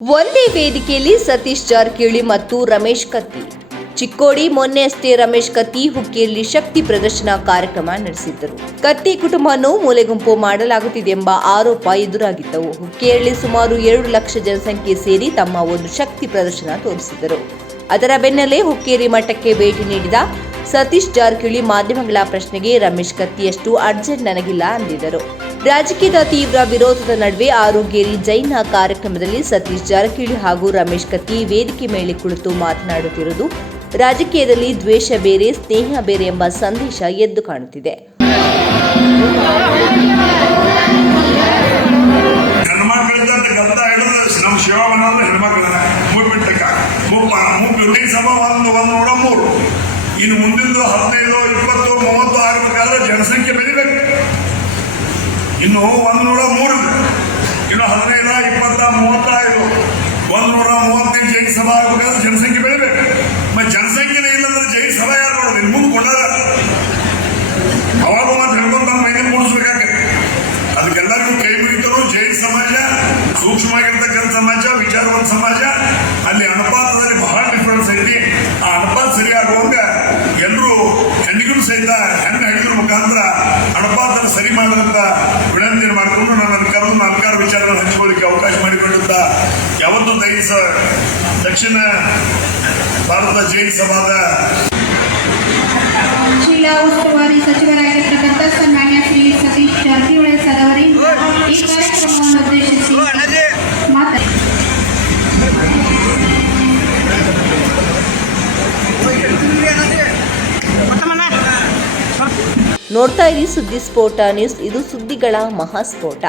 ಒಂದೇ ವೇದಿಕೆಯಲ್ಲಿ ಸತೀಶ್ ಜಾರಕಿಹೊಳಿ ಮತ್ತು ರಮೇಶ್ ಕತ್ತಿ. ಚಿಕ್ಕೋಡಿ ಮೊನ್ನೆಯಷ್ಟೇ ರಮೇಶ್ ಕತ್ತಿ ಹುಕ್ಕೇರಿಯಲ್ಲಿ ಶಕ್ತಿ ಪ್ರದರ್ಶನ ಕಾರ್ಯಕ್ರಮ ನಡೆಸಿದ್ದರು. ಕತ್ತಿ ಕುಟುಂಬವನ್ನು ಮೂಲೆಗುಂಪು ಮಾಡಲಾಗುತ್ತಿದೆಂಬ ಆರೋಪ ಎದುರಾಗಿದ್ದವು. ಹುಕ್ಕೇರಿಯಲ್ಲಿ ಸುಮಾರು 2 ಲಕ್ಷ ಜನಸಂಖ್ಯೆ ಸೇರಿ ತಮ್ಮ ಒಂದು ಶಕ್ತಿ ಪ್ರದರ್ಶನ ತೋರಿಸಿದರು. ಅದರ ಬೆನ್ನಲ್ಲೇ ಹುಕ್ಕೇರಿ ಮಠಕ್ಕೆ ಭೇಟಿ ನೀಡಿದ ಸತೀಶ್ ಜಾರಕಿಹೊಳಿ ಮಾಧ್ಯಮಗಳ ಪ್ರಶ್ನೆಗೆ ರಮೇಶ್ ಕತ್ತಿಯಷ್ಟು ಅರ್ಜೆಂಟ್ ನನಗಿಲ್ಲ ಅಂದಿದ್ದರು. ರಾಜಕೀಯದ ತೀವ್ರ ವಿರೋಧದ ನಡುವೆ ಆರೋಗ್ಯೇರಿ ಜೈನ ಕಾರ್ಯಕ್ರಮದಲ್ಲಿ ಸತೀಶ್ ಜಾರಕಿಹೊಳಿ ಹಾಗೂ ರಮೇಶ್ ಕತ್ತಿ ವೇದಿಕೆ ಮೇಲೆ ಕುಳಿತು ಮಾತನಾಡುತ್ತಿರುವುದು ರಾಜಕೀಯದಲ್ಲಿ ದ್ವೇಷ ಬೇರೆ ಸ್ನೇಹ ಬೇರೆ ಎಂಬ ಸಂದೇಶ ಎದ್ದು ಕಾಣುತ್ತಿದೆ. ಇನ್ನು ಮುಂದಿನ 15, 20, 30 ಆಗಬೇಕಾದ್ರೆ ಜನಸಂಖ್ಯೆ ಬೆಳಿಬೇಕು. ಇನ್ನು 103, ಇನ್ನು 15, 20, 35, 135 ಜೈನ ಸಭಾ ಆಗಬೇಕಾದ್ರೆ ಜನಸಂಖ್ಯೆ ಬೆಳಿಬೇಕು. ಮತ್ತೆ ಜನಸಂಖ್ಯೆನೇ ಇಲ್ಲಂದ್ರೆ ಜೈನ ಸಭಾ ಯಾರು ಮಾಡೋದು? ಇನ್ನು ಮುಂದೆ ಕೊಂಡಾರ ಅವಾಗ ಮತ್ತೆ ಹಿಡ್ಕೊಂಡು ನಮ್ಮ ಮೈಂದಿನ ಮೂಡಿಸ್ಬೇಕಾಗತ್ತೆ. ಅದಕ್ಕೆಲ್ಲರಿಗೂ ಕೈ ಮುಗಿತರು. ಜೈನ ಸಮಾಜ ಸೂಕ್ಷ್ಮವಾಗಿರ್ತಕ್ಕಂಥ ಸಮಾಜ, ವಿಚಾರವಂತ ಸಮಾಜ. ಅಲ್ಲಿ ಅನುಪಾತದಲ್ಲಿ ಬಹಳ ಡಿಫರೆನ್ಸ್ ಐತಿ. ಆ ಅನುಪಾತ ಸರಿಯಾಗುವಂಗ ಎಲ್ಲರೂ ಹೆಣ್ಣಿಗೂ ಸಹಿತ ಹೆಣ್ಣು ಹೆಣ್ಣಿನ ಮುಖಾಂತರ ಅನುಪಾತನ ಸರಿ ಮಾಡೋದಂತ ವಿನಂತಿಯನ್ನು ಮಾಡಿಕೊಂಡು ನನ್ನ ಕರೆದು ಅಧಿಕಾರ ವಿಚಾರಗಳನ್ನು ಹಂಚಿಕೊಳ್ಳಿಕ್ಕೆ ಅವಕಾಶ ಮಾಡಿಕೊಂಡಂತ ಯಾವತ್ತೂ ದಕ್ಷಿಣ ಭಾರತ ಜೈನ ಸಭಾದ ಜಿಲ್ಲಾ ಉಸ್ತುವಾರಿ ಸಚಿವರಾಗಿರ್ತಕ್ಕಂಥ ಸನ್ಮಾನ್ಯ ಶ್ರೀ ಸತೀಶ್ ಜಾರಕಿಹೊಳಿ ಸರ್ ಅವರಿಂದ ಈ ಕಾರ್ಯಕ್ರಮವನ್ನು ಉದ್ದೇಶಿಸಿ ನೋಡ್ತಾ ಇರಿ ಸುದ್ದಿ ಸ್ಫೋಟ ನ್ಯೂಸ್. ಇದು ಸುದ್ದಿಗಳ ಮಹಾಸ್ಫೋಟ.